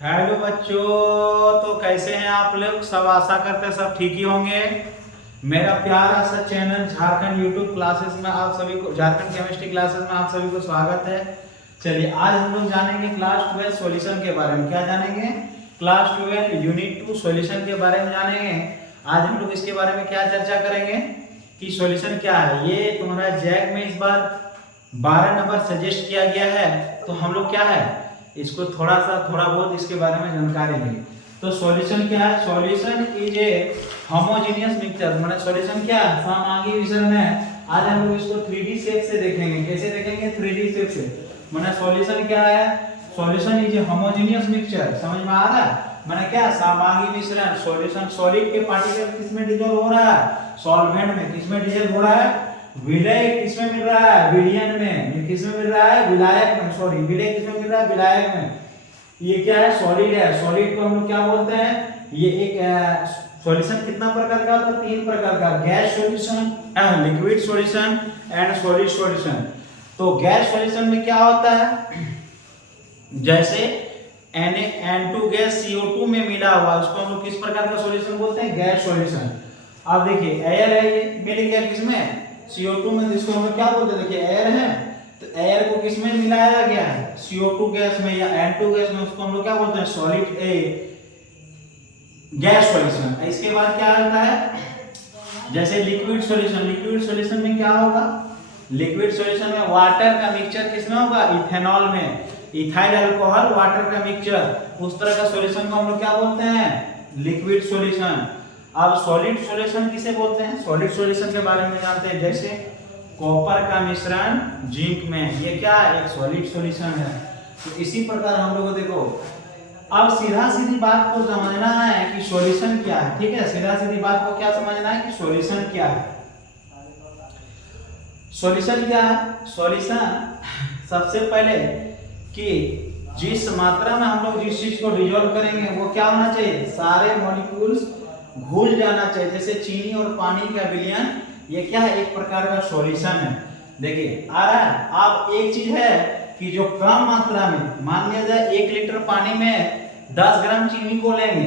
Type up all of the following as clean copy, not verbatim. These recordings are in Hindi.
हेलो बच्चों। तो कैसे हैं आप लोग सब? आशा करते हैं सब ठीक ही होंगे। मेरा प्यारा सा चैनल झारखंड यूट्यूब क्लासेस में आप सभी को, झारखंड केमिस्ट्री क्लासेस में आप सभी को स्वागत है। चलिए आज हम लोग जानेंगे क्लास 12 सॉल्यूशन के बारे में। क्या जानेंगे? क्लास 12 यूनिट 2 सॉल्यूशन के बारे में जानेंगे। आज हम लोग इसके बारे में क्या चर्चा करेंगे कि सॉल्यूशन क्या है। ये तुम्हारा जैक में इस बार 12 नंबर सजेस्ट किया गया है, तो हम लोग क्या है इसको थोड़ा बहुत इसके बारे में जानकारी लेंगे। तो सॉल्यूशन क्या है? Solution is a homogeneous mixture. मतलब सॉल्यूशन क्या है? समआंगी मिश्रण है। आज हम लोग इसको 3D शेप से देखेंगे। कैसे देखेंगे? 3D शेप से। मतलब सॉल्यूशन क्या है? Solution is a homogeneous mixture. समझ में आ रहा है? मतलब क्या? समआंगी मिश्रण। सॉल्यूशन सॉलिड के पार्टिकल किसमें डिसॉल्व हो रहा है? सॉल्वेंट में। किसमें डिसॉल्व हो रहा है? विलय किसमें मिल रहा है? विलयन में। किसमें मिल रहा है? विलायक में। सॉरी, विलय किसमें मिल रहा है? विलायक में। ये क्या है? सॉलिड है। सॉलिड को हम लोग क्या बोलते हैं? ये एक सॉल्यूशन कितना प्रकार का होता है? 3 प्रकार का। Gas solution, liquid solution and solid solution. तो गैस सॉल्यूशन में क्या होता है? जैसे Na N2 गैस CO2 में मिला हुआ, उसको हम लोग किस प्रकार का सॉल्यूशन बोलते हैं? Gas solution. अब देखिए एयर है, ये मिल गया किसमें? CO2 में। इसको हम लोग क्या बोलते हैं? देखिए एयर है, तो एयर को किसमें मिलाया गया है? CO2 गैस में या N2 गैस में। उसको हम लोग क्या बोलते हैं? Solid gas solution. इसके बाद क्या आता है? जैसे लिक्विड सॉल्यूशन। लिक्विड सॉल्यूशन में क्या होगा? लिक्विड सॉल्यूशन में वाटर का मिक्सचर किसमें होगा? इथेनॉल में। इथाइल अल्कोहल वाटर का मिक्सचर, उस तरह का सॉल्यूशन को हम लोग क्या बोलते हैं? Liquid solution. अब सॉलिड सॉल्यूशन किसे बोलते हैं? सॉलिड सॉल्यूशन के बारे में जानते हैं। जैसे कॉपर का मिश्रण जिंक में, ये क्या है? एक सॉलिड सॉल्यूशन है। तो इसी प्रकार हम लोग को देखो, अब सीधा सीधी बात को समझना है कि सॉल्यूशन क्या है। ठीक है, सीधा सीधी बात को क्या समझना है कि सॉल्यूशन क्या है। सॉल्यूशन क्या है? सॉल्यूशन सबसे पहले कि जिस मात्रा में हम लोग जिस चीज को डिसॉल्व करेंगे वो क्या होना चाहिए? सारे मॉलिक्यूल्स घुल जाना चाहिए। जैसे चीनी और पानी का विलयन, ये क्या है? एक प्रकार का सॉल्यूशन है। देखिए आ रहा है। अब एक चीज है कि जो कम मात्रा में, मान लिया जाए 1 लीटर पानी में 10 ग्राम चीनी को लेंगे,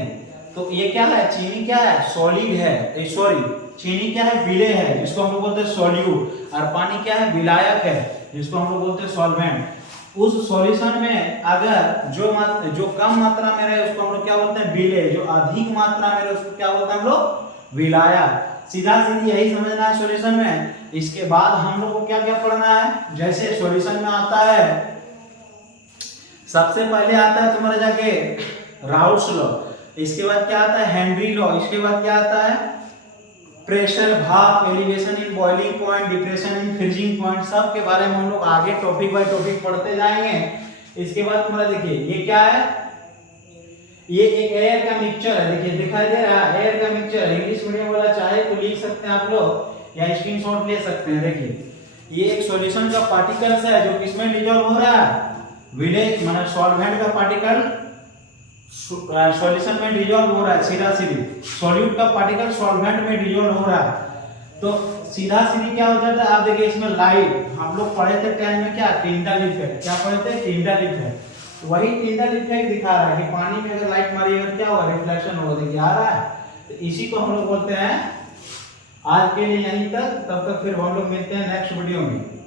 तो ये क्या है? चीनी क्या है? सॉलिड है। सॉरी, चीनी क्या है? विलेय है, जिसको हम लोग बोलते हैं सॉल्यूट। और पानी क्या है? विलायक है, जिसको हम लोग बोलते हैं सॉल्वेंट। उस सॉल्यूशन में अगर जो कम मात्रा में रहे उसको हम लोग क्या बोलते हैं? विलेय। जो अधिक मात्रा में रहे उसको क्या बोलते हैं हम लोग? विलायक। सीधा सीधी यही समझना है सॉल्यूशन में। इसके बाद हम लोग को क्या क्या पढ़ना है? जैसे सॉल्यूशन में आता है, सबसे पहले आता है तुम्हारा जाके राउल्ट्स लॉ। इसके बाद क्या आता है? Henry law. इसके बाद क्या आता है? प्रेशर, भाप, elevation in boiling point, depression in freezing point. सब के बारे में हम लोग आगे टॉपिक बाय टॉपिक पढ़ते जाएंगे। इसके बाद तुम्हारा देखिए ये क्या है? ये एक एयर का मिक्सचर है। देखिए दिखाई दे रहा है, एयर का मिक्सचर है। इंग्लिश मीडियम वाला चाहे तो लिख सकते हैं आप लोग, या स्क्रीनशॉट ले सकते हैं। देखिए ये एक सॉल्यूशन का पार्टिकल्स है जो किसमें डिसॉल्व हो रहा है? विलेय मतलब सॉल्वेंट का पार्टिकल सॉल्यूशन में डिसॉल्व हो रहा है। सीधा सीधी सॉल्यूट का पार्टिकल सॉल्वेंट में डिसॉल्व हो रहा है। तो सीधा सीधी क्या हो जाता है? आप देखिए इसमें लाइट, हम लोग पढ़े थे 10 में क्या? Tyndall effect. क्या पढ़े थे? Tyndall effect. वही टिंडल इफेक्ट दिखा रहा है कि पानी में अगर लाइट मारिएगा क्या होगा? रिफ्लेक्शन होगा। देखिए आ रहा है। तो इसी को हम लोग बोलते हैं। आज के लिए यहीं तक, तब तक फिर हम लोग मिलते हैं नेक्स्ट वीडियो में।